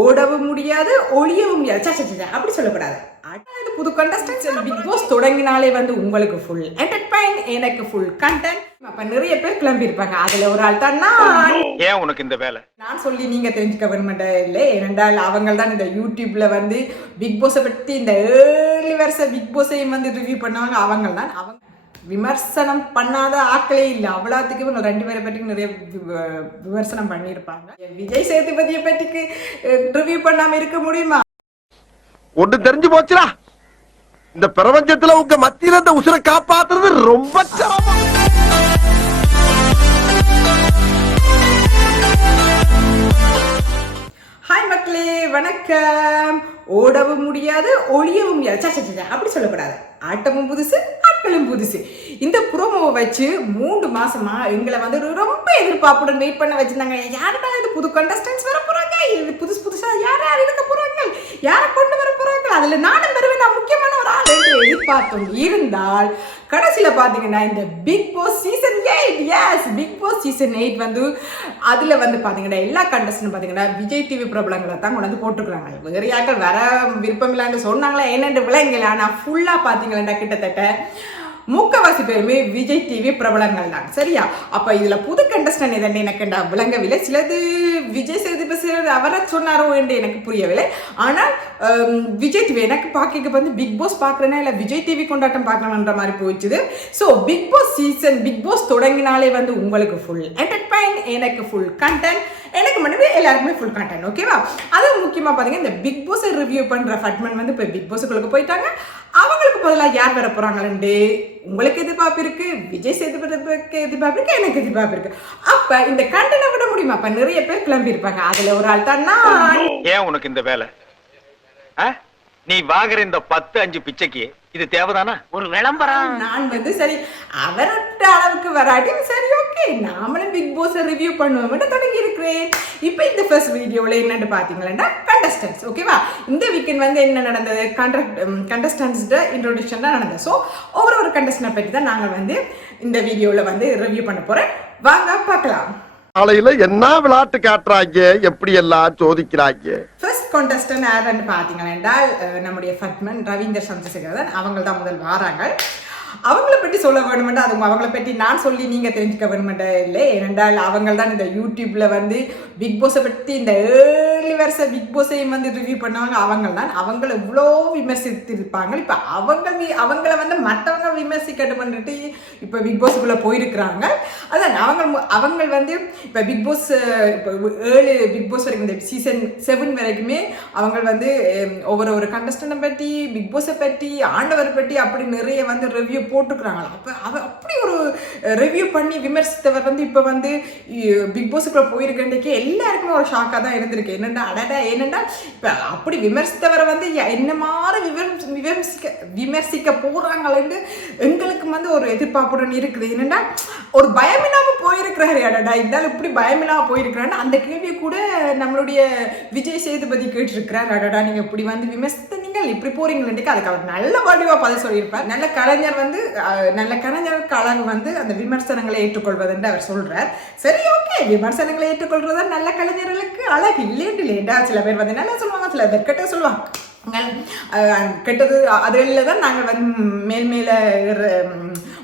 ஓடவும் முடியாது ஒளியவும் முடியாது. அப்படி சொல்லக்கூடாது அடுத்தது புது கண்டஸ்டன்ஸ் பிக் பாஸ் தொடங்கினாலே வந்து உங்களுக்கு ஃபுல் என்டர்டைன் எனக்கு ஃபுல் கண்டென்ட் அப்ப நிறைய பேர் கிளம்பி இருப்பாங்க. அதுல ஒரு ஆள் தான் நான். ஏன் உனக்கு இந்த வேலை? நான் சொல்லி நீங்க தெரிஞ்சுக்க வேணுமென்ற இல்லை ஏனென்றால் அவங்க தான் இந்த யூடியூப்ல வந்து பிக் பாஸை பற்றி இந்த ஏழு வருஷ பிக் பாஸையும் வந்து ரிவ்யூ பண்ணவங்க. அவங்க தான். அவங்க விமர்சனம் பண்ணாத ஆட்களே இல்லை. அவ்வளோத்துக்கு இவங்க ரெண்டு பேரை பற்றி நிறைய விமர்சனம் பண்ணியிருப்பாங்க. விஜய் சேதுபதியை பற்றிக்கு ரிவ்யூ பண்ணாம இருக்க முடியுமா? ஒண்ணு தெரிஞ்சு போச்சுடா. இந்த பிரபஞ்சத்துல உங்க மத்தியில இந்த உசுரை காப்பாத்துறது ரொம்ப சிரமம். ஹாய் மக்களே வணக்கம். ஓடவும் முடியாது ஒளியவும் முடியாது. அப்படி சொல்லக்கூடாது. ஆட்டமும் புதுசு ஆட்களும் புதுசு. இந்த ப்ரோமோவை வச்சு மூன்று மாசமா எங்களை வந்து ரொம்ப எதிர்பார்ப்புடன் வெயிட் பண்ண வச்சிருந்தாங்க. யாருடா இது புது கண்டஸ்டன்ஸ் வர போறாங்க? இது புதுசு புதுசா யார் யார் இருக்க போறாங்க? யாரை கொண்டு வர போறாங்க? அதுல நானும் பெறுவேன் நான் முக்கியமான ஒரு ஆள் என்று எதிர்பார்த்தோம் இருந்தால் கடைசியில் பார்த்தீங்கன்னா இந்த Bigg Boss season eight yes Bigg Boss season eight வந்து அதில் வந்து பார்த்தீங்கன்னா எல்லா கண்டஸ்டன் பார்த்தீங்கன்னா விஜய் டிவி பிரபலங்களை தான் கொண்டு வந்து போட்டிருக்கிறாங்க. வேற யாக்கள் வர விருப்பம் இல்லைன்னு சொன்னாங்களா என்னென்று விளங்கல. ஆனால் ஃபுல்லாக பார்த்தீங்கன்னா கிட்டத்தட்ட முக்கவாசி பேருமே விஜய் டிவி பிரபலங்கள் தான். சரியா? அப்ப இதுல புது கண்டஸ்டன் இதை எனக்கு விளங்கவில்லை. சிலது விஜய் சேதுபதி சிலது அவரை சொன்னாரோ என்று எனக்கு புரியவில்லை. ஆனால் விஜய் டிவி எனக்கு பார்க்க வந்து பிக் பாஸ் பார்க்குறேன்னா இல்லை விஜய் டிவி கொண்டாட்டம் பார்க்கணுன்ற மாதிரி போயிடுச்சுது. So Bigg Boss season Bigg Boss தொடங்கினாலே வந்து உங்களுக்கு ஃபுல் என்டர்டைன் எனக்கு ஃபுல் கண்டென்ட் எனக்கு மட்டுமே எல்லாருக்குமே ஃபுல் கண்டென்ட் ஓகேவா அதுவும் முக்கியமாக பார்த்தீங்கன்னா இந்த பிக் பாஸை ரிவ்யூ பண்ணுற ஃபட்மன் வந்து இப்போ பிக் பாஸுக்குள்ளே போயிட்டாங்க. அவங்களுக்கு பதிலாக யார் வர போகிறாங்களே உங்களுக்கு எதிர்பார்ப்பு இருக்கு விஜய் சேதுபதிக்கு எதிர்பார்ப்பு இருக்கு எனக்கு எதிர்பார்ப்பு இருக்கு. அப்ப இந்த கண்டனை விட முடியுமா? அப்ப நிறைய பேர் கிளம்பி இருப்பாங்க அதுல ஒரு ஆள் தான் ஏன் உனக்கு இந்த வேலை? ஆ? நீ வாங்குற இந்த பத்து அஞ்சு பிச்சைக்கு இது தேவைதானா? ஒரு விளம்பரம். நான் வந்து சரி அவரோட அளவுக்கு வராட்டி சரி ஓகே. நாமளும் பிக் பாஸ் ரிவ்யூ பண்ணுவோம்னு தொடங்கி இருக்கிறேன் இப்போ இந்த ஃபர்ஸ்ட் வீடியோவில் என்னன்னு பார்த்தீங்கன்னா கண்டஸ்டன்ஸ் ஓகேவா இந்த வீக்கெண்ட் வந்து என்ன நடந்தது? கண்டக்ட் கண்டஸ்டன்ஸ்ட இன்ட்ரோடியூஷன் தான் நடந்தது. ஸோ ஒவ்வொரு ஒரு கண்டஸ்டனை பற்றி தான் நாங்கள் வந்து இந்த வீடியோவில் வந்து ரிவ்யூ பண்ண போகிறேன் வாங்க பார்க்கலாம். காலையில என்ன விளையாட்டு காட்டுறாங்க? எப்படி எல்லாம் சோதிக்கிறாங்க? ஃபர்ஸ்ட் கான்டெஸ்டன் யாருன்னு பார்த்தீங்கன்னா என்றால் நம்முடைய ஃபட்மன் ரவீந்தர் சந்திரசேகரன். அவங்க தான் முதல் வாராங்க. அவங்கள பற்றி சொல்ல வேணுமெண்டா அது அவங்கள பற்றி நான் சொல்லி நீங்கள் தெரிஞ்சுக்க வேணுமெண்டா இல்லை. ஏனென்றால் அவங்க தான் இந்த யூடியூப்பில் வந்து பிக் பாஸை பற்றி இந்த யூனிவர்ஸை பிக் பாஸையும் வந்து ரிவ்யூ பண்ணவங்க. அவங்க தான். அவங்கள இவ்வளோ விமர்சித்திருப்பாங்க. இப்போ அவங்க அவங்கள வந்து மற்றவங்க விமர்சிக்கட்டு பண்ணிட்டு இப்போ பிக் பாஸுக்குள்ளே போயிருக்கிறாங்க. அதான் அவங்க மு- அவங்க வந்து இப்போ பிக் பாஸ் இப்போ ஏழு பிக் பாஸ் வரைக்கும் இந்த சீசன் செவன் வரைக்குமே அவங்க வந்து ஒவ்வொரு ஒரு கண்டஸ்டண்டை பற்றி பிக் பாஸை பற்றி ஆண்டவர் பற்றி அப்படி நிறைய வந்து ரிவ்யூ போட்டுக்கிறாங்களா அப்போ அவ அப்படி ஒரு ரிவ்யூ பண்ணி விமர்சித்தவர் வந்து இப்போ வந்து பிக் பாஸுக்குள்ளே போயிருக்கேன்டே எல்லாருக்குமே ஒரு ஷாக்காக தான் இருந்திருக்கு. என்னென்னா அடடா என்னென்னா இப்போ அப்படி விமர்சித்தவரை வந்து என்ன மாதிரி விமர்சி விமர்சிக்க விமர்சிக்க போகிறாங்களேன்னு எங்களுக்கு வந்து ஒரு எதிர்பார்ப்புடன் இருக்குது. என்னென்னா ஒரு பயமில்லாம போயிருக்கிறாரு அடடா இருந்தாலும் இப்படி பயமில்லாம போயிருக்கிறான்னு அந்த கேள்வியை கூட நம்மளுடைய விஜய் சேதுபதி கேட்டிருக்கிறார். அடடா நீங்க இப்படி வந்து விமர்சித்த நீங்கள் இப்படி போறீங்களேன்ட்டு அதுக்கு அவர் நல்ல வடிவாக பதில் சொல்லியிருப்பார். நல்ல கலைஞர் வந்து நல்ல கலைஞருக்கு அழகு வந்து அந்த விமர்சனங்களை ஏற்றுக்கொள்வதுன்னு அவர் சொல்கிறார் சரி ஓகே விமர்சனங்களை ஏற்றுக்கொள்றதா நல்ல கலைஞர்களுக்கு அழகு இல்லைன்னு லேட்டாக சில பேர் வந்து நல்லா சொல்லுவாங்க சில பேர் கெட்ட சொல்லுவாங்க. கெட்டது அதில் தான் நாங்கள் வந்து மேல் மேலே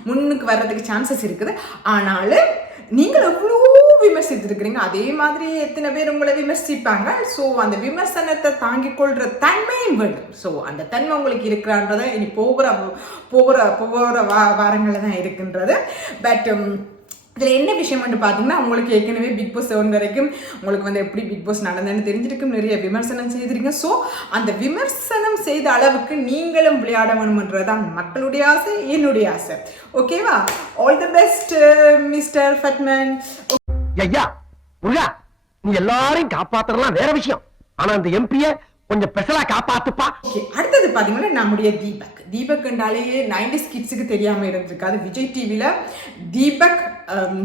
முன்னுக்கு வர்றதுக்கு சான்சஸ் இருக்குது. ஆனாலும் நீங்கள் எவ்வளோ விமர்சித்திருக்கிறீங்க அதே மாதிரி எத்தனை பேர் உங்களை விமர்சிப்பாங்க. ஸோ அந்த விமர்சனத்தை தாங்கிக் கொள்கிற தன்மையும் வேணும் ஸோ அந்த தன்மை உங்களுக்கு இருக்கிறான்றதை இனி போகிற போகிற போகிற வா வாரங்களில் தான் இருக்கின்றது. பட் இதில் என்ன விஷயம் வந்து பார்த்தீங்கன்னா உங்களுக்கு ஏற்கனவே பிக் பாஸ் செவன் வரைக்கும் உங்களுக்கு வந்து எப்படி பிக் பாஸ் நடந்ததுன்னு தெரிஞ்சிருக்கும். நிறைய விமர்சனம் செய்திருக்கீங்க. ஸோ அந்த விமர்சனம் செய்த அளவுக்கு நீங்களும் விளையாட வேணுமன்றது தான் மக்களுடைய ஆசை என்னுடைய ஆசை. ஓகேவா ஆல் தி பெஸ்ட் மிஸ்டர் ஃபட்மன் ஐயா முருகா நீ எல்லாரையும் காப்பாத்துறலாம் வேற விஷயம். ஆனா அந்த எம்பிய கொஞ்சம் ஸ்பெஷலா காப்பாத்துப்பா. ஓகே அடுத்தது பார்த்தீங்கன்னா நம்முடைய தீபக். தீபக் என்றாலேயே நைன்டிஸ் கிட்ஸுக்கு தெரியாமல் இருந்திருக்காது. விஜய் டிவியில் தீபக்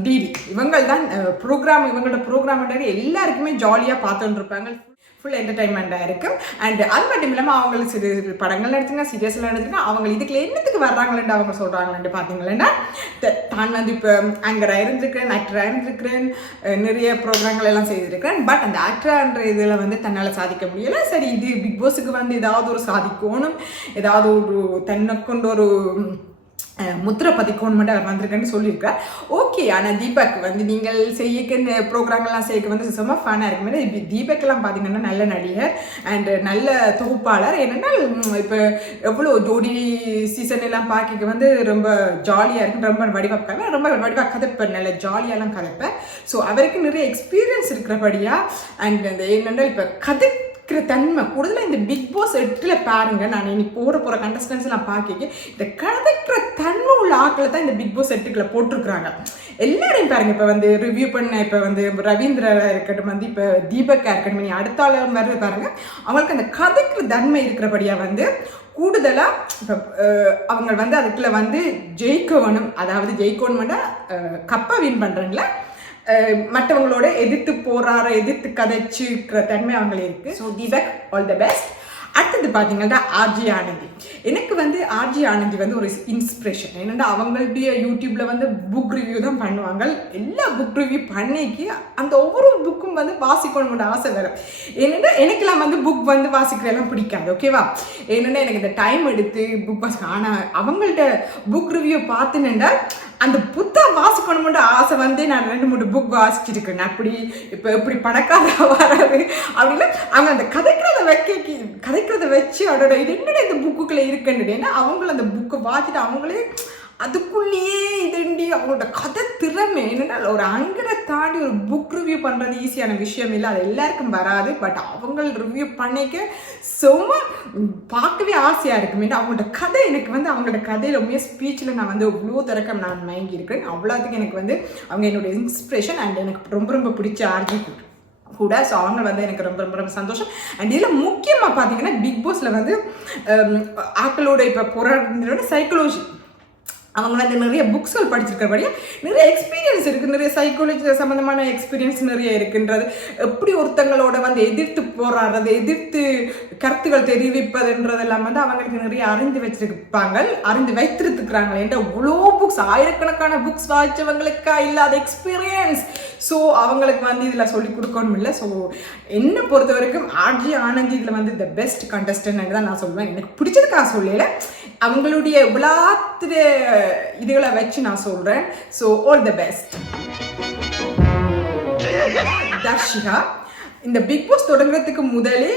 டிடி. இவங்கள் தான் ப்ரோக்ராம் இவங்களோட ப்ரோக்ராம்ன்றது எல்லாருக்குமே ஜாலியாக பார்த்துட்டு இருப்பாங்க. ஃபுல் என்டர்டைன்மெண்ட்டாக இருக்கும். அண்ட் அது மட்டும் இல்லாமல் அவங்க சிறு சிறு படங்கள் நடிச்சுங்க சீரியஸ்லாம் நடிச்சுங்க அவங்க இதுக்குள்ள என்னத்துக்கு வர்றாங்களேன்னு அவங்க சொல்கிறாங்களேன்னு பார்த்தீங்களேன்னா த- தான் வந்து இப்போ ஆங்கராக இருந்திருக்கிறேன் ஆக்டராக இருந்திருக்கிறேன் நிறைய ப்ரோக்ராம்கள் எல்லாம் செய்திருக்கிறேன். பட் அந்த ஆக்டரான்ற இதில் வந்து தன்னால் சாதிக்க முடியலை. சரி இது பிக் பாஸுக்கு வந்து ஏதாவது ஒரு சாதிக்கணும். ஏதாவது ஒரு தன்னை கொண்டு ஒரு முத்திரை பதிக்கணும் மட்டும் அவர் வந்திருக்கேன்னு சொல்லியிருக்கார். ஓகே ஆனால் தீபக் வந்து நீங்கள் செய்யக்க இந்த ப்ரோக்ராம்லாம் செய்யக்க வந்து சும்மா ஃபேனாக இருக்கும் இப்போ தீபக்லாம் பார்த்தீங்கன்னா நல்ல நடிகர் அண்டு நல்ல தொகுப்பாளர். என்னென்னா இப்போ எவ்வளோ ஜோடி சீசன் எல்லாம் பார்க்க வந்து ரொம்ப ஜாலியாக இருக்கும் ரொம்ப வடிவாக்காக ரொம்ப வடிவாக கதைப்பேன் நல்ல ஜாலியாலாம் கதைப்பேன் ஸோ அவருக்கு நிறைய எக்ஸ்பீரியன்ஸ் இருக்கிறபடியா அண்ட் அந்த என்னென்னா இப்போ கதை இருக்கிற தன்மை கூடுதலாக இந்த பிக் பாஸ் எட்டில் பாருங்க. நான் இனி போகிற போகிற கண்டஸ்டன்ஸ் நான் பார்க்க இந்த கதைக்கிற தன்மை உள்ள ஆட்களை தான் இந்த பிக் பாஸ் எட்டுக்களை போட்டிருக்கிறாங்க. எல்லாரையும் பாருங்க. இப்போ வந்து ரிவ்யூ பண்ண இப்போ வந்து ரவீந்திரா இருக்கட்டும் வந்து இப்போ தீபக்கா இருக்கட்டும் நீ அடுத்த ஆள் வருது பாருங்க. அவங்களுக்கு அந்த கதைக்கிற தன்மை இருக்கிறபடியாக வந்து கூடுதலாக இப்போ அவங்க வந்து அதுக்குள்ளே வந்து ஜெயிக்கவனும் அதாவது ஜெயிக்கணும்னா கப்பை வின் பண்ணுறங்கள மற்றவங்களோட எதிர்த்து போராட எதிர்த்து கதைச்சுக்கிற தன்மை அவங்களே இருக்கு. So Deepak all the best அடுத்தது பார்த்தீங்கன்னா ஆர்ஜி ஆனந்தி எனக்கு வந்து ஆர்ஜி ஆனந்தி வந்து ஒரு இன்ஸ்பிரேஷன் என்னென்னா அவங்களுடைய யூடியூப்ல வந்து புக் ரிவ்யூ தான் பண்ணுவாங்க. எல்லா புக் ரிவ்யூ பண்ணிக்கு அந்த ஒவ்வொரு புக்கும் வந்து வாசிக்கணும்னு ஆசை வேறு. என்னென்னா எனக்கெல்லாம் வந்து புக் வந்து வாசிக்கிறதெல்லாம் பிடிக்காது ஓகேவா என்னென்னா எனக்கு இந்த டைம் எடுத்து புக் வாசிக்க ஆனால் அவங்கள்ட்ட புக் ரிவ்யூ பார்த்துனேன்டா அந்த புத்தகம் வாசிக்கணும்னு ஆசை வந்து நான் ரெண்டு மூணு புக் வாசிச்சிருக்கேன். அப்படி இப்போ எப்படி பணக்கார வராது அப்படின்னா அவங்க அந்த கதைக்கிறத வைக்க கதைக்கிறத வச்சு அவரோட இது என்னடா இந்த புக்குக்குள்ளே இருக்குன்னு ஏன்னா அவங்களும் அந்த புக்கை வாசிட்டு அவங்களே அதுக்குள்ளேயே இதுண்டி அவங்களோட கதை திறமை என்னென்னா ஒரு அங்கரை தாண்டி ஒரு புக் ரிவ்யூ பண்ணுறது ஈஸியான விஷயம் இல்லை. அது எல்லாருக்கும் வராது. பட் அவங்கள ரிவ்யூ பண்ணிக்க சும்மா பார்க்கவே ஆசையாக இருக்கும் ஏன்னா அவங்களோட கதை எனக்கு வந்து அவங்களோட கதையில் உண்மையாக ஸ்பீச்சில் நான் வந்து இவ்வளோ திறக்கம் நான் மயங்கி இருக்கிறேன் அவ்வளோத்துக்கு எனக்கு வந்து அவங்க என்னோட இன்ஸ்பிரேஷன் அண்ட் எனக்கு ரொம்ப ரொம்ப பிடிச்ச ஆர்ஜி கூட. ஸோ அவங்க வந்து எனக்கு ரொம்ப ரொம்ப ரொம்ப சந்தோஷம். அண்ட் இதில் முக்கியமாக பார்த்தீங்கன்னா பிக் பாஸில் வந்து ஆக்களோட இப்போ போராடுறோட சைக்கலோஜி அவங்க வந்து நிறைய புக்ஸ்கள் படிச்சிருக்கிறபடியா நிறைய எக்ஸ்பீரியன்ஸ் இருக்குது நிறைய சைக்காலஜி சம்மந்தமான எக்ஸ்பீரியன்ஸ் நிறைய இருக்குன்றது. எப்படி ஒருத்தங்களோட வந்து எதிர்த்து போராடுறது எதிர்த்து கருத்துக்கள் தெரிவிப்பதுன்றதெல்லாம் வந்து அவங்களுக்கு நிறைய அறிந்து வச்சிருப்பாங்க அறிந்து வைத்திருக்கிறாங்க. என்ற இவ்வளோ புக்ஸ் ஆயிரக்கணக்கான புக்ஸ் வாய்ச்சவங்களுக்கா இல்லாத எக்ஸ்பீரியன்ஸ் ஸோ அவங்களுக்கு வந்து இதில் சொல்லி கொடுக்கணும் இல்லை. ஸோ என்னை பொறுத்த வரைக்கும் ஆர்ஜி ஆனந்தி இதில் வந்து த பெஸ்ட் கண்டஸ்டன்ட் தான் நான் சொல்லுவேன். எனக்கு பிடிச்சதுக்காக சொல்லல. அவங்களுடைய விழாத்திர இதுகளை வச்சு நான் சொல்கிறேன் so all the best Darshika இந்த பிக் பாஸ் தொடங்குறதுக்கு முதலே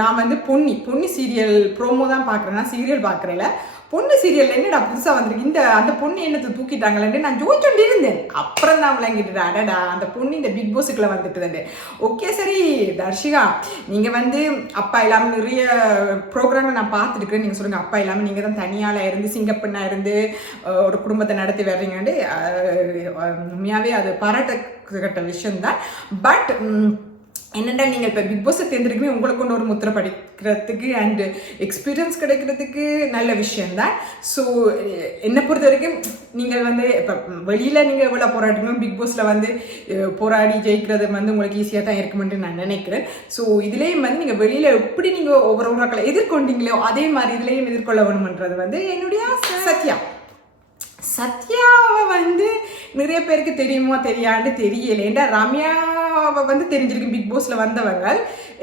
நான் வந்து பொன்னி பொன்னி சீரியல் ப்ரோமோ தான் பார்க்குறேன். நான் சீரியல் பார்க்குறேன்ல. பொண்ணு சீரியல் என்னடா புதுசாக வந்திருக்கு? இந்த அந்த பொண்ணு என்னத்தை தூக்கிட்டாங்களேன்னு நான் ஜோதிச்சொண்டு இருந்தேன் அப்புறம் தான் விளங்கிட்டு அடடா அந்த பொண்ணு இந்த பிக் பாஸுக்குள்ளே வந்துட்டு ஓகே சரி தர்ஷிகா நீங்கள் வந்து அப்பா இல்லாமல் நிறைய ப்ரோக்ராமில் நான் பார்த்துருக்கேன் நீங்கள் சொல்லுங்கள் அப்பா இல்லாமல் நீங்கள் தான் தனியால் இருந்து சிங்கப்பெண்ணாக இருந்து ஒரு குடும்பத்தை நடத்தி வர்றீங்கன்னு உண்மையாகவே அது பாராட்டக்கட்ட விஷயம்தான். பட் என்னென்னா நீங்கள் இப்போ பிக் பாஸை தேர்ந்தெடுக்கவே உங்களை கொண்டு ஒரு முத்திரை படிக்கிறதுக்கு அண்டு எக்ஸ்பீரியன்ஸ் கிடைக்கிறதுக்கு நல்ல விஷயந்தான் ஸோ என்னை பொறுத்த வரைக்கும் நீங்கள் வந்து இப்போ வெளியில் நீங்கள் எவ்வளோ போராட்டணும் பிக் பாஸில் வந்து போராடி ஜெயிக்கிறது வந்து உங்களுக்கு ஈஸியாக தான் இருக்குமென்று நான் நினைக்கிறேன். ஸோ இதுலேயும் வந்து நீங்கள் வெளியில் எப்படி நீங்கள் ஒவ்வொரு உறக்களை எதிர்கொண்டீங்களோ அதே மாதிரி இதுலேயும் எதிர்கொள்ள வேணுமன்றது வந்து என்னுடைய சத்யா. சத்யாவை வந்து நிறைய பேருக்கு தெரியுமோ தெரியாண்டு தெரியலேண்டா ரம்யா வந்து தெரிஞ்சிருக்கு பிக் பாஸ்ல வந்தவங்க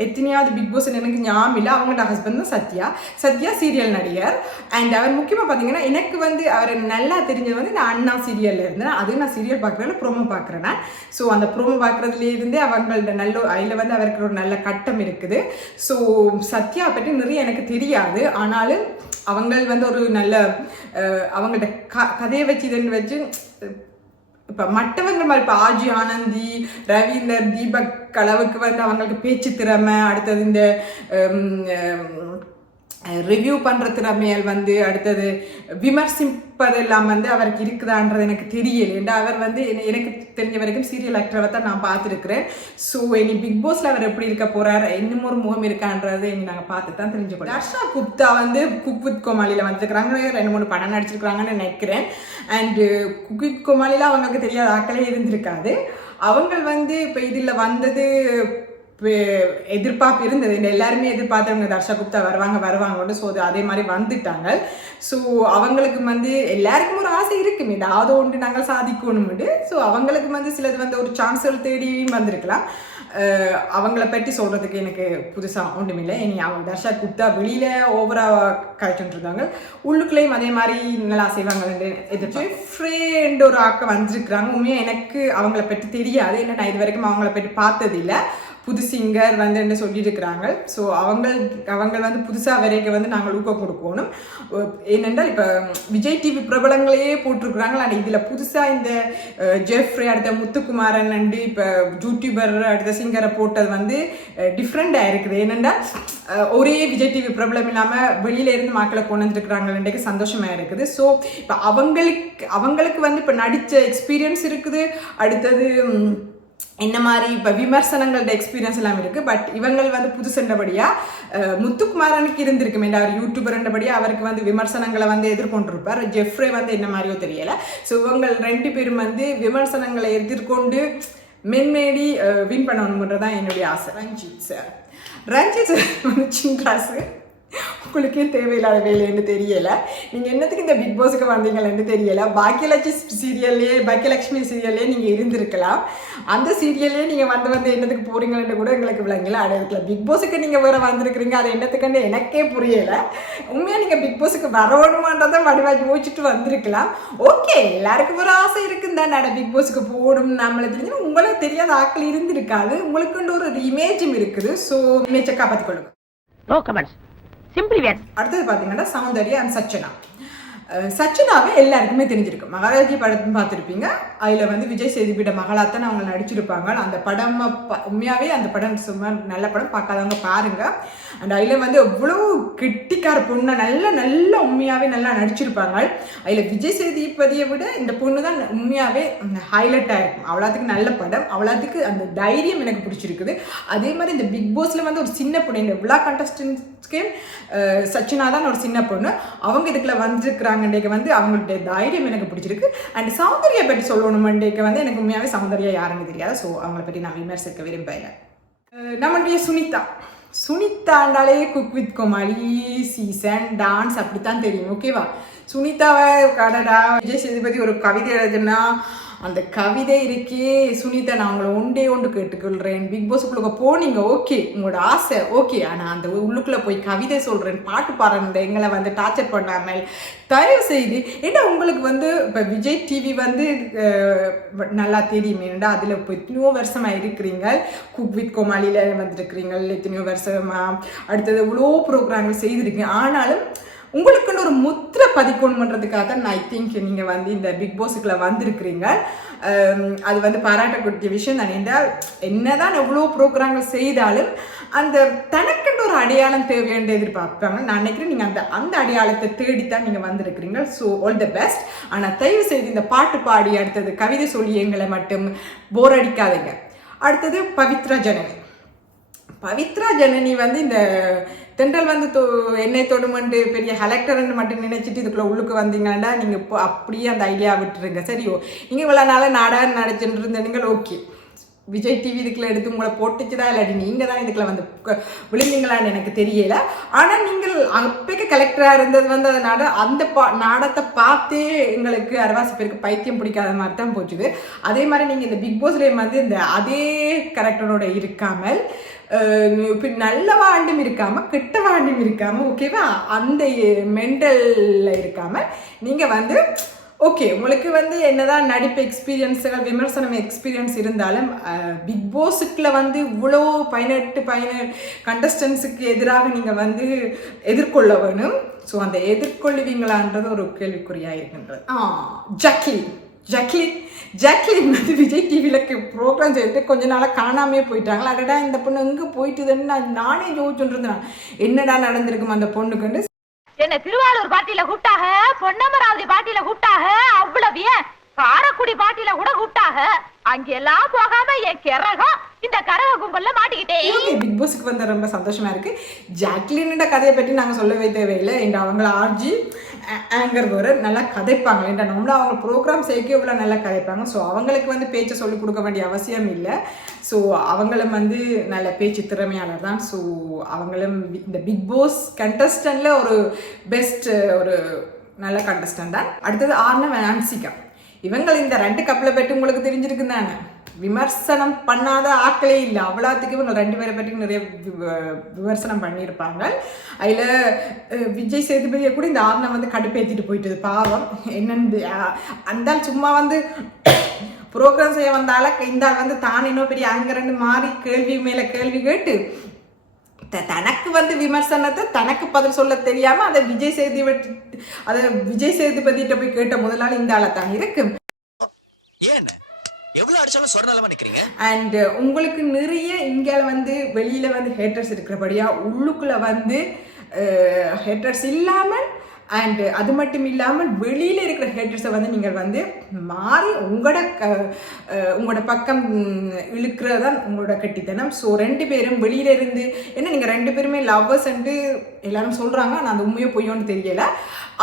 எத்தனையாவது பிக் பாஸ் எனக்கு ஞாபகம் இல்லை. அவங்களோட ஹஸ்பண்ட் தான் சத்யா. சத்யா சீரியல் நடிகர். அண்ட் அவர் முக்கியமாக பார்த்தீங்கன்னா எனக்கு வந்து அவர் நல்லா தெரிஞ்சது வந்து நான் அண்ணா சீரியல்ல இருந்தேன் அதுவும் நான் சீரியல் பார்க்குறேன் ப்ரோமோ பார்க்குறேன் ஸோ அந்த ப்ரோமோ பார்க்குறதுலேருந்தே அவங்களோட நல்ல அதில் வந்து அவருக்கு ஒரு நல்ல கட்டம் இருக்குது. ஸோ சத்யா பற்றி நிறைய எனக்கு தெரியாது. ஆனாலும் அவங்கள் வந்து ஒரு நல்ல அவங்கள்ட்ட க கதையை வச்சு இதன்னு வச்சு இப்போ மற்றவங்க மாதிரி இப்போ ஆஜி ஆனந்தி ரவீந்தர் தீபக் அளவுக்கு வந்து அவங்களுக்கு பேச்சு திறமை அடுத்தது இந்த ரிவ்யூ பண்ணுற திறமையால் வந்து அடுத்தது விமர்சிப்பதெல்லாம் வந்து அவருக்கு இருக்குதான்றது எனக்கு தெரியல. ஏன்டா அவர் வந்து எனக்கு தெரிஞ்ச வரைக்கும் சீரியல் ஆக்டரை தான் நான் பார்த்துருக்குறேன். ஸோ இனி பிக் பாஸில் அவர் எப்படி இருக்க போகிறார் இன்னும் ஒரு முகம் இருக்கான்றது இனி நாங்கள் பார்த்து தான் தெரிஞ்சுக்கணும் தர்ஷா குப்தா வந்து குக் வித் கோமாளியில் வந்துருக்குறாங்க. ரெண்டு மூணு படம் நடிச்சிருக்கிறாங்கன்னு நினைக்கிறேன். அண்டு குக் வித் கோமாளியில் அவங்களுக்கு தெரியாத ஆக்களே இருந்திருக்காது. அவங்க வந்து இப்போ இதில் வந்தது எதிர்பார்ப்பு இருந்தது. எல்லாருமே எதிர்பார்த்தவங்க தர்ஷா குப்தா வருவாங்க வருவாங்கன்னு ஸோ அதே மாதிரி வந்துட்டாங்க. ஸோ அவங்களுக்கு வந்து எல்லாருக்கும் ஒரு ஆசை இருக்கும் ஏதாவது ஒன்று நாங்கள் சாதிக்கணும்னு ஸோ அவங்களுக்கு வந்து சிலது வந்து ஒரு சான்ஸ்கள் தேடியும் வந்திருக்கலாம். அவங்கள பற்றி சொல்கிறதுக்கு எனக்கு புதுசாக ஒன்றுமில்லை இனி அவங்க தர்ஷா குப்தா வெளியில் ஓவராக கழிச்சுட்டு இருந்தாங்க உள்ளுக்குள்ளேயும் அதே மாதிரி நல்லா செய்வாங்கன்னு எதிர்ப்பு ஃப்ரெண்ட் ஒரு ஆக்க வந்திருக்கிறாங்க. உண்மையாக எனக்கு அவங்கள பற்றி தெரியாது. ஏன்னா நான் இது வரைக்கும் அவங்கள பற்றி பார்த்ததில்லை. புது சிங்கர் வந்து என்ன சொல்லியிருக்கிறாங்க ஸோ அவங்க அவங்க வந்து புதுசாக வரைக்க வந்து நாங்கள் ஊக்கம் கொடுக்கணும். ஏனென்றால் இப்போ விஜய் டிவி பிரபலங்களையே போட்டிருக்கிறாங்க. ஆனால் இதில் புதுசாக இந்த ஜெஃப்ரி அடுத்த முத்துக்குமாரன் நண்டு இப்போ யூடியூபர் அடுத்த சிங்கரை போட்டது வந்து டிஃப்ரெண்ட்டாக இருக்குது. ஏனென்றால் ஒரே விஜய் டிவி பிரபலம் இல்லாமல் வெளியில இருந்து மக்களை கொண்டு வந்துருக்குறாங்கன்றைக்கு சந்தோஷமாக இருக்குது. ஸோ இப்போ அவங்களுக்கு அவங்களுக்கு வந்து இப்போ நடித்த எக்ஸ்பீரியன்ஸ் இருக்குது. அடுத்தது என்ன மாதிரி இப்போ விமர்சனங்களோட எக்ஸ்பீரியன்ஸ் எல்லாம் இருக்குது பட் இவங்கள் வந்து புதுசுன்றபடியாக முத்துக்குமாரனுக்கு இருந்திருக்குமே. ஏன்னா அவர் யூடியூபர்ன்றபடியாக அவருக்கு வந்து விமர்சனங்களை வந்து எதிர்கொண்டிருப்பார். ஜெஃப்ரே வந்து என்ன மாதிரியோ தெரியலை. ஸோ இவங்கள் ரெண்டு பேரும் வந்து விமர்சனங்களை எதிர்கொண்டு மென்மேடி வின் பண்ணணுன்றது தான் என்னுடைய ஆசை. ரஞ்சித் சார் ரஞ்சித் சார் வந்து சின்ராசு உங்களுக்கே தேவையில்லாத வேலைன்னு தெரியல. நீங்கள் என்னத்துக்கு இந்த பிக் பாஸுக்கு வந்தீங்களேன்னு தெரியல. பாக்கியலட்சுமி சீரியல்லே பாக்கியலட்சுமி சீரியல்லே நீங்கள் இருந்திருக்கலாம். அந்த சீரியல்லே நீங்கள் வந்து வந்து என்னத்துக்கு போறீங்களேன்னு கூட எங்களுக்கு விளங்கல. அது இருக்கல பிக் பாஸுக்கு நீங்கள் வேற வந்திருக்கிறீங்க. அது என்னத்துக்குன்னு எனக்கே புரியலை. உண்மையாக நீங்கள் பிக் பாஸுக்கு வரணுமான்றதை வடிவாஜி யோசிச்சுட்டு வந்திருக்கலாம். ஓகே எல்லாருக்கும் ஒரு ஆசை இருக்குன்னு தான். நட பிக் பாஸுக்கு போகணும் நம்மளை தெரிஞ்சு உங்களுக்கு தெரியாத ஆட்கள் இருந்திருக்காது. உங்களுக்குன்ற ஒரு இமேஜும் இருக்குது. ஸோ இமேஜை காப்பாற்றிக்கொள்ளுங்க நோ கமெண்ட்ஸ் சிம்பிள் வேர். அடுத்தது பார்த்தீங்கன்னா சௌந்தர்யா அண்ட் சச்சனா. சச்சினாவே எல்லாருக்குமே தெரிஞ்சிருக்கு மகாராஜி படம் பார்த்துருப்பீங்க. அதில் வந்து விஜய் சேதுபீட மகளாத்தான் அவங்க நடிச்சிருப்பாங்க. அந்த படம் உண்மையாகவே அந்த படம் சும்மா நல்ல படம் பார்க்காதவங்க பாருங்க. அண்ட் அதில் வந்து எவ்வளோ கிட்டிக்கார பொண்ணை நல்ல நல்ல உண்மையாகவே நல்லா நடிச்சிருப்பாங்க. அதில் விஜய் சேதுபதியை விட இந்த பொண்ணு தான் உண்மையாகவே ஹைலைட்டாக இருக்கும். அவ்வளோத்துக்கு நல்ல படம். அவ்வளோத்துக்கு அந்த தைரியம் எனக்கு பிடிச்சிருக்குது. அதே மாதிரி இந்த பிக் பாஸில் வந்து ஒரு சின்ன பொண்ணு. இந்த விழா கண்டஸ்டன்ஸ்க்கே சச்சினா தான் ஒரு சின்ன பொண்ணு. அவங்க இதுக்குள்ள மண்டேக்கு வந்து அவங்களுடைய தைரியம் எனக்கு பிடிச்சிருக்கு. அண்ட் சௌந்தர்யா பற்றி சொல்லணுமெண்டேக்கு வந்து எனக்கு உண்மையாகவே சௌந்தர்யா யாருன்னு தெரியாது. ஸோ அவங்கள பற்றி நான் விமர்சிக்க விரும்பல. நம்மளுடைய Sunitha. சுனிதாண்டாலே cook with Comali season dance அப்படித்தான் தெரியும். ஓகேவா சுனிதாவை கடடா விஜய் சேதுபதி ஒரு கவிதை எழுதுனா அந்த கவிதை இருக்கே சுனிதா நான் உங்களை ஒன்றே ஒன்று கேட்டுக்கொள்கிறேன் பிக் பாஸுக்குள்ளே போனீங்க ஓகே உங்களோட ஆசை ஓகே ஆனால் அந்த உள்ளுக்குள்ளே போய் கவிதை சொல்கிறேன் பாட்டு பாடுற எங்களை வந்து டார்ச்சர் பண்ணாமல். தயவு செய்து ஏன்னா உங்களுக்கு வந்து இப்போ விஜய் டிவி வந்து நல்லா தெரியும் ஏன்னா அதில் இப்போ எத்தனையோ வருஷமாக இருக்கிறீங்க. குக் வித் கோமாளியில் வந்துருக்கிறீங்க எத்தனையோ வருஷமாக அடுத்தது இவ்வளோ ப்ரோக்ராம்கள் செய்திருக்கீங்க. ஆனாலும் உங்களுக்குன்னு ஒரு முத்திரை பதிக்கணுன்றதுக்காக தான் நான் ஐ திங்க் நீங்கள் வந்து இந்த பிக் பாஸுக்குள்ள வந்திருக்கிறீங்க. அது வந்து பாராட்டக்கூடிய விஷயம் தான். என்றால் என்னதான் எவ்வளோ ப்ரோக்ராம்கள் செய்தாலும் அந்த தனக்குன்னு ஒரு அடையாளம் தேவையான எதிர்பார்ப்பாங்க. நான் நினைக்கிறேன் நீங்கள் அந்த அந்த அடையாளத்தை தேடித்தான் நீங்கள் வந்திருக்கிறீங்க. ஸோ ஆல் த பெஸ்ட் ஆனால் தயவு செய்து இந்த பாட்டு பாடி அடுத்தது கவிதை சொல்லி எங்களை மட்டும் போர் அடிக்காதீங்க. அடுத்தது பவித்ரா ஜனனி. பவித்ரா ஜனனி வந்து இந்த தென்றல் வந்து தொ என்னை தொடுமண்டு பெரிய கலெக்டர்னு மட்டும் நினைச்சிட்டு இதுக்குள்ள உள்ளுக்கு வந்தீங்கன்னா நீங்கள் இப்போ அப்படியே அந்த ஐடியா விட்டுருங்க. சரியோ? நீங்கள் இவ்வளோ நாளாக நாடாக நடிச்சுட்டு இருந்தீங்க ஓகே. விஜய் டிவி இதுக்குள்ள எடுத்து உங்களை போட்டுச்சுதா இல்லாட்டி நீங்கள் தான் இதுக்குள்ள வந்து விழுந்தீங்களான்னு எனக்கு தெரியல. ஆனால் நீங்கள் அப்போக்கு கலெக்டராக இருந்தது வந்து அதனால அந்த பா நாடத்தை பார்த்தே எங்களுக்கு அரவாசி பேருக்கு பைத்தியம் பிடிக்காத மாதிரி தான் போச்சுது. அதே மாதிரி நீங்கள் இந்த பிக் பாஸ்லேயும் வந்து இந்த அதே கரெக்டரோட இருக்காமல் நல்ல வாண்டும் இருக்காமல் கெட்ட வாண்டும் இருக்காமல் ஓகேவா அந்த மென்டலில் இருக்காமல் நீங்கள் வந்து ஓகே உங்களுக்கு வந்து என்னதான் நடிப்பு எக்ஸ்பீரியன்ஸுகள் விமர்சனம் எக்ஸ்பீரியன்ஸ் இருந்தாலும் பிக் பாஸுக்குள்ள வந்து இவ்வளோ பதினெட்டு பதினேழு கண்டஸ்டன்ஸுக்கு எதிராக நீங்கள் வந்து எதிர்கொள்ள வேணும். ஸோ அந்த எதிர்கொள்ளுவீங்களான்றது ஒரு கேள்விக்குறியாக இருக்கின்றது. ஆ. ஜக்லின் ஜக்லின் ஜக்லின் வந்து விஜய் டிவியில் ப்ரோக்ராம் செய்துட்டு கொஞ்ச நாளாக காணாமே போயிட்டாங்களா? அடடா இந்த பொண்ணு எங்கே போயிட்டுதுன்னு நான் நானே யோசிச்சுட்டு இருந்தேன். என்னடா நடந்திருக்கும் அந்த பொண்ணுக்குன்னு என்ன திருவாரூர் பாட்டியில கூப்பிட்டாக பொன்னமராவதி பாட்டியில கூப்பிட்டாக அவ்வளவு காரக்குடி பாட்டியில கூட கூப்பிட்டாக அங்கெல்லாம் போகாம என் கிறகம் இந்த கரக கும்பல்ல மாட்டிக்கிட்டேன் ஓகே பிக் பாஸ்க்கு வந்து ரொம்ப சந்தோஷமா இருக்கு. ஜாக்லினோட கதையை பற்றி நாங்கள் சொல்லவே தேவையில்லை. எங்க அவங்கள ஆர்ஜி ஆங்கர் ஒரு நல்லா கதைப்பாங்க ஏன்டா நம்மளும் அவங்க ப்ரோக்ராம் சேர்க்க இவ்வளோ நல்லா கதைப்பாங்க. ஸோ அவங்களுக்கு வந்து பேச்சை சொல்லிக் கொடுக்க வேண்டிய அவசியம் இல்லை. ஸோ அவங்களும் வந்து நல்ல பேச்சு திறமையாளர் தான். ஸோ அவங்களும் இந்த பிக் பாஸ் கண்டஸ்டன்ட்ல ஒரு பெஸ்ட் ஒரு நல்ல கண்டஸ்டன் தான். அடுத்தது ஆர்னவ் அன்சிகா. இவங்க இந்த ரெண்டு கப்பலை பற்றி உங்களுக்கு தெரிஞ்சிருக்கு தானே விமர்சனம் பண்ணாத ஆட்களே இல்லை. அவ்வளோத்துக்கு இவங்க ரெண்டு பேரை பற்றி நிறைய வி- விமர்சனம் பண்ணியிருப்பாங்க. அதில் விஜய் சேதுபதியை கூட இந்த ஆர்னவ் வந்து கடுப்பேற்றிட்டு போயிட்டது. பாவம். என்னென்னு அந்த சும்மா வந்து ப்ரோக்ராம் செய்ய வந்தால இந்த வந்து தான் இன்னும் பெரிய அங்கரண்டு மாறி கேள்வி மேலே கேள்வி கேட்டு த- தனக்கு வந்து விமர்சனத்தை தனக்கு பதில் சொல்ல தெரியாம அதை விஜய் சேதுபதி அதை விஜய் சேதுபதிட்ட போய் கேட்ட முதலாளி இந்த ஆளை தான் இருக்கு. ஏன்? எவ்வளவு அடிச்சாலும் சொர நிலமா நிக்கிறீங்க அண்ட் uh, உங்களுக்கு நிறைய இங்கே வந்து வெளியில வந்து ஹேட்டர்ஸ் இருக்கிறபடியா உள்ளுக்குள்ள வந்து uh, ஹேட்டர்ஸ் இல்லாமல் அண்ட் அது மட்டும் இல்லாமல் வெளியில் இருக்கிற ஹேட்டர்ஸை வந்து நீங்கள் வந்து மாறி உங்களோட க uh, உங்களோட பக்கம் இழுக்கிறது தான் உங்களோட கட்டித்தனம். ஸோ ரெண்டு பேரும் வெளியில இருந்து ஏன்னா நீங்கள் ரெண்டு பேருமே லவ்வர்ஸ் எல்லாரும் சொல்கிறாங்க நான் அது உண்மையோ பொய்யோன்னு தெரியலை.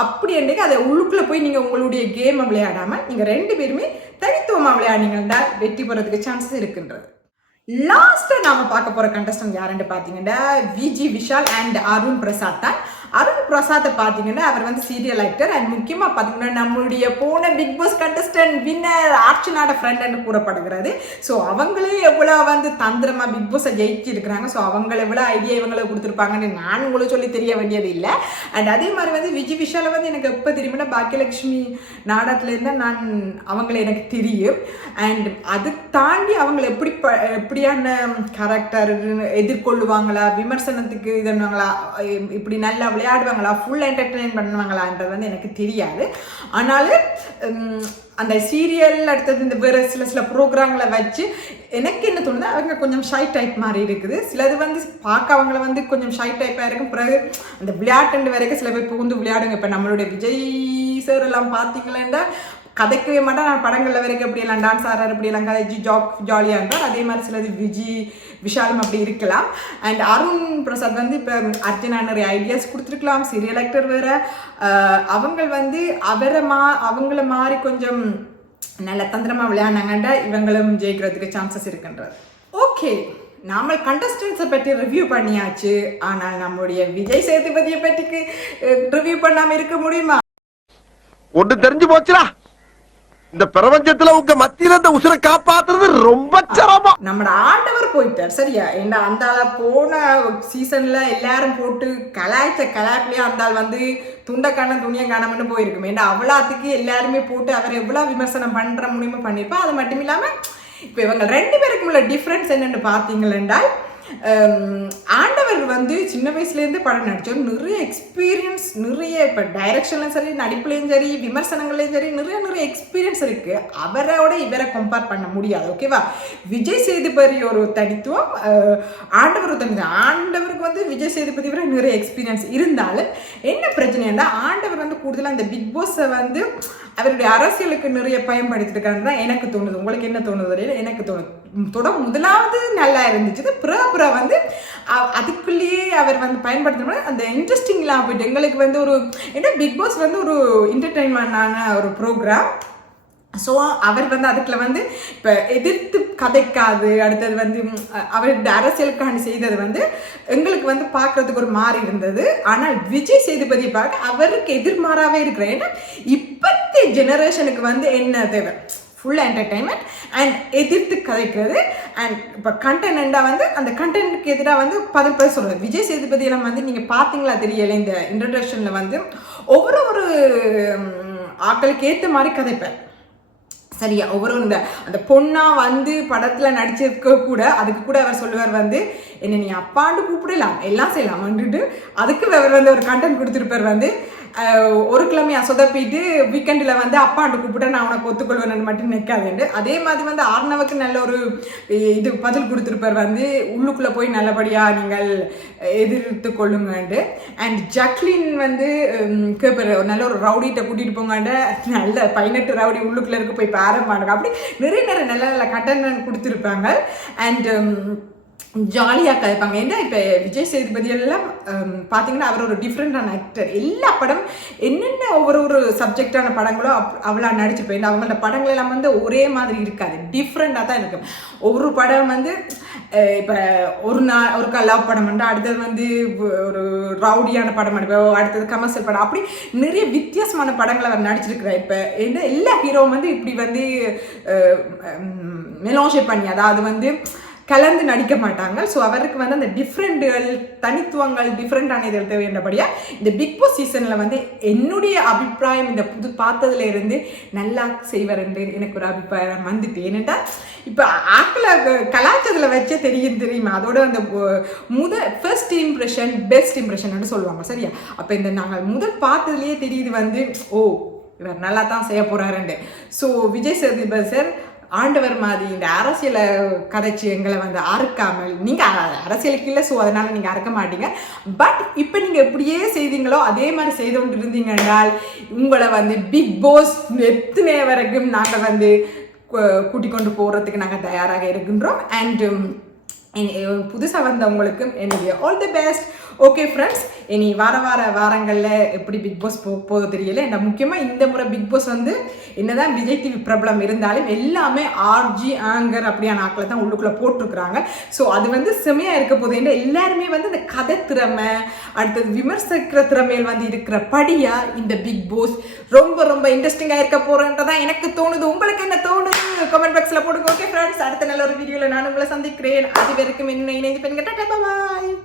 அப்படி என்றைக்கு அதை உள்ளுக்குள்ளே போய் நீங்கள் உங்களுடைய கேமை விளையாடாமல் நீங்கள் ரெண்டு பேருமே தனித்துவமாக விளையாடினீங்கன்னா வெற்றி பெறதுக்கு சான்சஸ் இருக்குன்றது. லாஸ்ட்டாக நாம பார்க்க போகிற கண்டஸ்டன் யாருன்னு பார்த்தீங்கன்னா விஜி விஷால் அண்ட் அருண் பிரசாத் தான். அருண் பிரசாத்தை பார்த்தீங்கன்னா அவர் வந்து சீரியல் ஆக்டர் அண்ட் முக்கியமாக பார்த்தீங்கன்னா நம்மளுடைய போன பிக் பாஸ் கண்டஸ்டன்ட் வின்னர் ஆர்ச்சனாட ஃப்ரெண்ட்னு கூறப்படுகிறது. ஸோ அவங்களே எவ்வளோ வந்து தந்திரமாக பிக் பாஸை ஜெயிச்சிருக்கிறாங்க. ஸோ அவங்கள எவ்வளோ ஐடியா இவங்களை கொடுத்துருப்பாங்கன்னு நான் உங்களுக்கு சொல்லி தெரிய வேண்டியது இல்லை. அண்ட் அதே மாதிரி வந்து விஜய் விஷால வந்து எனக்கு எப்போ தெரியும்னா பாக்கியலட்சுமி நாடகத்துலேருந்து நான் அவங்கள எனக்கு தெரியும். அண்ட் அது தாண்டி அவங்கள எப்படி ப எப்படியான கேரக்டர் எதிர்கொள்ளுவாங்களா விமர்சனத்துக்கு இது பண்ணுவாங்களா இப்படி நல்லா விளையாடுவாங்களா? ஃபுல் என்டர்டெயின் பண்ணுவாங்களான்றது வந்து எனக்கு தெரியாது. ஆனாலும் அந்த சீரியல் அடுத்தது இந்த வேறு சில சில ப்ரோக்ராம்களை வச்சு எனக்கு என்ன தோணுது அவங்க கொஞ்சம் ஷை டைப் மாதிரி இருக்குது. சிலது வந்து பார்க்க அவங்கள வந்து கொஞ்சம் ஷை டைப்பாக இருக்கும். பிறகு அந்த விளையாட்டு வரைக்கும் சில பேர் புகுந்து விளையாடுங்க. இப்போ நம்மளுடைய விஜய் சார் எல்லாம் பார்த்தீங்களேன்னா கதைக்கவே மாட்டேன் நான் படங்களில் வரைக்கும் அப்படி எல்லாம் டான்ஸ் ஆடுறாரு அப்படி எல்லாம் கதைச்சு ஜாக் ஜாலியாக இருந்தார் அதே மாதிரி சிலது விஜி விஷாலும் அப்படி இருக்கலாம். அண்ட் அருண் பிரசாத் வந்து இப்போ அர்ஜுனா நிறைய ஐடியாஸ் கொடுத்துருக்கலாம். சீரியல் ஆக்டர் வேற. அவங்க வந்து அவரை மா அவங்கள மாதிரி கொஞ்சம் நல்ல தந்திரமாக விளையாடினாங்கண்டா இவங்களும் ஜெயிக்கிறதுக்கு சான்சஸ் இருக்குன்றது ஓகே நாம கண்டஸ்டன்ஸை பற்றி ரிவ்யூ பண்ணியாச்சு. ஆனால் நம்முடைய விஜய் சேதுபதியை பற்றிக்கு ரிவ்யூ பண்ணாமல் இருக்க முடியுமா? ஒன்று தெரிஞ்சு போச்சுடா. இந்த பிரபஞ்சத்துல உங்க மத்தியில இந்த உசுரை காப்பாத்துறது ரொம்ப சிரமம். நம்ம ஆண்டவர் போயிட்டார் சரியா? என்ன அந்த போன சீசன்ல எல்லாரும் போட்டு கலாய்ச்ச கலாய்ப்பிலேயே அந்த வந்து துண்டை காண துணியை காணாமன்னு போயிருக்கும். ஏன்னா அவ்வளோத்துக்கு எல்லாருமே போட்டு அவர் எவ்வளோ விமர்சனம் பண்ற முடியுமோ பண்ணியிருப்பா. அது மட்டும் இல்லாம இப்போ இவங்க ரெண்டு பேருக்கும் உள்ள டிஃப்ரென்ஸ் என்னன்னு பார்த்தீங்களென்றால் ஆண்டவர் வந்து சின்ன வயசுலேருந்து படம் நடித்தோம் நிறைய எக்ஸ்பீரியன்ஸ் நிறைய இப்போ டைரக்ஷன்லையும் சரி நடிப்புலையும் சரி விமர்சனங்கள்லேயும் சரி நிறைய நிறைய எக்ஸ்பீரியன்ஸ் இருக்குது அவரோட இவரை கம்பேர் பண்ண முடியாது ஓகேவா விஜய் சேதுபதி ஒரு தனித்துவம் ஆண்டவர் ஒரு தனித்துவம். ஆண்டவருக்கு வந்து விஜய் சேதுபதி விட நிறைய எக்ஸ்பீரியன்ஸ் இருந்தாலும் என்ன பிரச்சனைன்னா ஆண்டவர் வந்து கூடுதலாக அந்த பிக் பாஸை வந்து அவருடைய அரசியலுக்கு நிறைய பயன்படுத்திருக்காங்க தான் எனக்கு தோணுது. உங்களுக்கு என்ன தோணுது தெரியல எனக்கு தோணுது. ம், தொட முதலாவது நல்லா இருந்துச்சு புற புற வந்து அதுக்குள்ளேயே அவர் வந்து பயன்படுத்தணும் அந்த இன்ட்ரெஸ்டிங்லாம் போயிட்டு எங்களுக்கு வந்து ஒரு ஏன்னா பிக் பாஸ் வந்து ஒரு என்டர்டெயின்மெண்டான ஒரு ப்ரோக்ராம் ஸோ அவர் வந்து அதுக்குள்ள வந்து இப்போ எதிர்த்து கதைக்காது அடுத்தது வந்து அவருடைய அவர் அரசியலுக்காண்டி செய்தது வந்து எங்களுக்கு வந்து பார்க்கறதுக்கு ஒரு மாறி இருந்தது. ஆனால் விஜய் சேதுபதி பார்க்க அவருக்கு எதிர்மாறாகவே இருக்கிறேன் ஏன்னா இப்போ ஜெனரேஷனுக்கு வந்து என்ன தேவை? ஃபுல் என்டர்டைன்மெண்ட் அண்ட் எதிர்த்து கதைக்கிறது. அண்ட் இப்போ கண்டென்ட்டாக வந்து அந்த கண்டென்ட்டுக்கு எதிராக வந்து பதில் பேர் சொல்கிறது விஜய் சேதுபதி எல்லாம் வந்து நீங்கள் பார்த்தீங்களா தெரியல இந்த இன்ட்ரடக்ஷனில் வந்து? ஒவ்வொரு ஒரு ஆக்களுக்கு ஏற்ற மாதிரி கதைப்பேன். சரியா? ஒவ்வொரு இந்த அந்த பொண்ணாக வந்து படத்தில் நடிச்சிருக்க கூட அதுக்கு கூட அவர் சொல்லுவார் வந்து என்ன நீ அப்பாண்டு கூப்பிடலாம். எல்லாம் செய்யலாம். வந்துட்டு அதுக்கு அவர் வந்து ஒரு கண்டென்ட் கொடுத்துருப்பார் வந்து ஒரு கிழமையா சொதப்பிட்டு வீக்கெண்டில் வந்து அப்பாண்டு கூப்பிட்டா நான் உனக்கு ஒத்துக்கொள்வேன் மட்டும் நிற்காதுண்டு அதே மாதிரி வந்து ஆர்னவுக்கு நல்ல ஒரு இது பதில் கொடுத்துருப்பார் வந்து உள்ளுக்குள்ளே போய் நல்லபடியாக நீங்கள் எதிர்த்து கொள்ளுங்கண்டு அண்ட் ஜக்லின் வந்து கேட்பார் நல்ல ஒரு ரவுடிகிட்ட கூட்டிகிட்டு போங்கண்டு நல்ல பதினெட்டு ரவுடி உள்ளுக்குள்ளே இருக்கு போய் பாரம்பானுங்க அப்படி நிறைய நிறைய நல்ல நல்ல கட்டணம் கொடுத்துருப்பாங்க. அண்ட் ஜாலியாக கதைப்பாங்க. ஏன்னா இப்போ விஜய் சேதுபதி எல்லாம் பார்த்தீங்கன்னா அவர் ஒரு டிஃப்ரெண்டான ஆக்டர் எல்லா படம் என்னென்ன ஒவ்வொரு ஒரு சப்ஜெக்டான படங்களோ அப் அவளாக நடிச்சு போய் அவங்களோட படங்கள் எல்லாம் வந்து ஒரே மாதிரி இருக்காது. டிஃப்ரெண்ட்டாக தான் இருக்கும். ஒவ்வொரு படம் வந்து இப்போ ஒரு நாள் ஒரு லவ் படம் வந்து அடுத்தது வந்து ஒரு ரவுடியான படம் எடுப்போம் அடுத்தது கமர்ஷியல் படம். அப்படி நிறைய வித்தியாசமான படங்களை அவர் நடிச்சிருக்கிறார். இப்போ என்ன எல்லா ஹீரோவும் வந்து இப்படி வந்து மெலோஷே பண்ணி அதாவது வந்து கலந்து நடிக்க மாட்டாங்க ஸோ அவருக்கு வந்து அந்த டிஃப்ரெண்ட்டுகள் தனித்துவங்கள் டிஃப்ரெண்டான இதில் தேவையானபடியாக இந்த பிக் பாஸ் சீசனில் வந்து என்னுடைய அபிப்பிராயம் இந்த புது பார்த்ததுல இருந்து நல்லா செய்வார் என்று எனக்கு ஒரு அபிப்பிராயம் வந்துட்டு. ஏன்னுட்டா இப்போ ஆக்களை கலாச்சாரத்தில் வச்சே தெரியும் தெரியுமா? அதோட அந்த முத ஃபர்ஸ்ட் இம்ப்ரெஷன் பெஸ்ட் இம்ப்ரெஷன் சொல்லுவாங்க. சரியா? அப்போ இந்த நாங்கள் முதல் பார்த்ததுலேயே தெரியுது வந்து ஓ இவர் நல்லா தான் செய்ய போகிறாருண்டு ஸோ விஜய் சேதுபதி சார் ஆண்டவர் மாதிரி இந்த அரசியலை கதைச்சு எங்களை வந்து அறுக்காமல் நீங்கள் அரசியலுக்கு இல்லை ஸோ அதனால் நீங்கள் அறுக்க மாட்டீங்க. பட் இப்போ நீங்கள் எப்படியே செய்தீங்களோ அதே மாதிரி செய்து கொண்டு இருந்தீங்க என்றால் உங்களை வந்து பிக் பாஸ் எத்தனை வரைக்கும் நாங்கள் வந்து கூட்டிக் கொண்டு போகிறதுக்கு நாங்கள் தயாராக இருக்கின்றோம். அண்டு புதுசாக வந்தவங்களுக்கும் என்னுடைய all the best okay friends இனி வார வார வாரங்களில் எப்படி பிக் பாஸ் போ போக தெரியல. என்ன முக்கியமாக இந்த முறை பிக் பாஸ் வந்து என்னதான் விஜய் டிவி பிரபலம் இருந்தாலும் எல்லாமே ஆர்ஜி ஆங்கர் அப்படியான ஆக்களை தான் உள்ளுக்குள்ளே போட்டிருக்கிறாங்க. ஸோ அது வந்து செமையாக இருக்க போகுது. ஏன்னா எல்லாருமே வந்து இந்த கதை திறமை அடுத்தது விமர்சிக்கிற திறமையில் வந்து இருக்கிற படியாக இந்த பிக் பாஸ் ரொம்ப ரொம்ப இன்ட்ரெஸ்டிங்காக இருக்க போகிறேன்றதான் எனக்கு தோணுது. உங்களுக்கு என்ன தோணுது? கமெண்ட் பாக்ஸில் போடுங்க. ஓகே ஃப்ரெண்ட்ஸ் அடுத்த நல்ல ஒரு வீடியோவில் நான் உங்களை சந்திக்கிறேன். அது வரைக்கும் என்ன இணைந்து பெண்கிட்ட பாய்.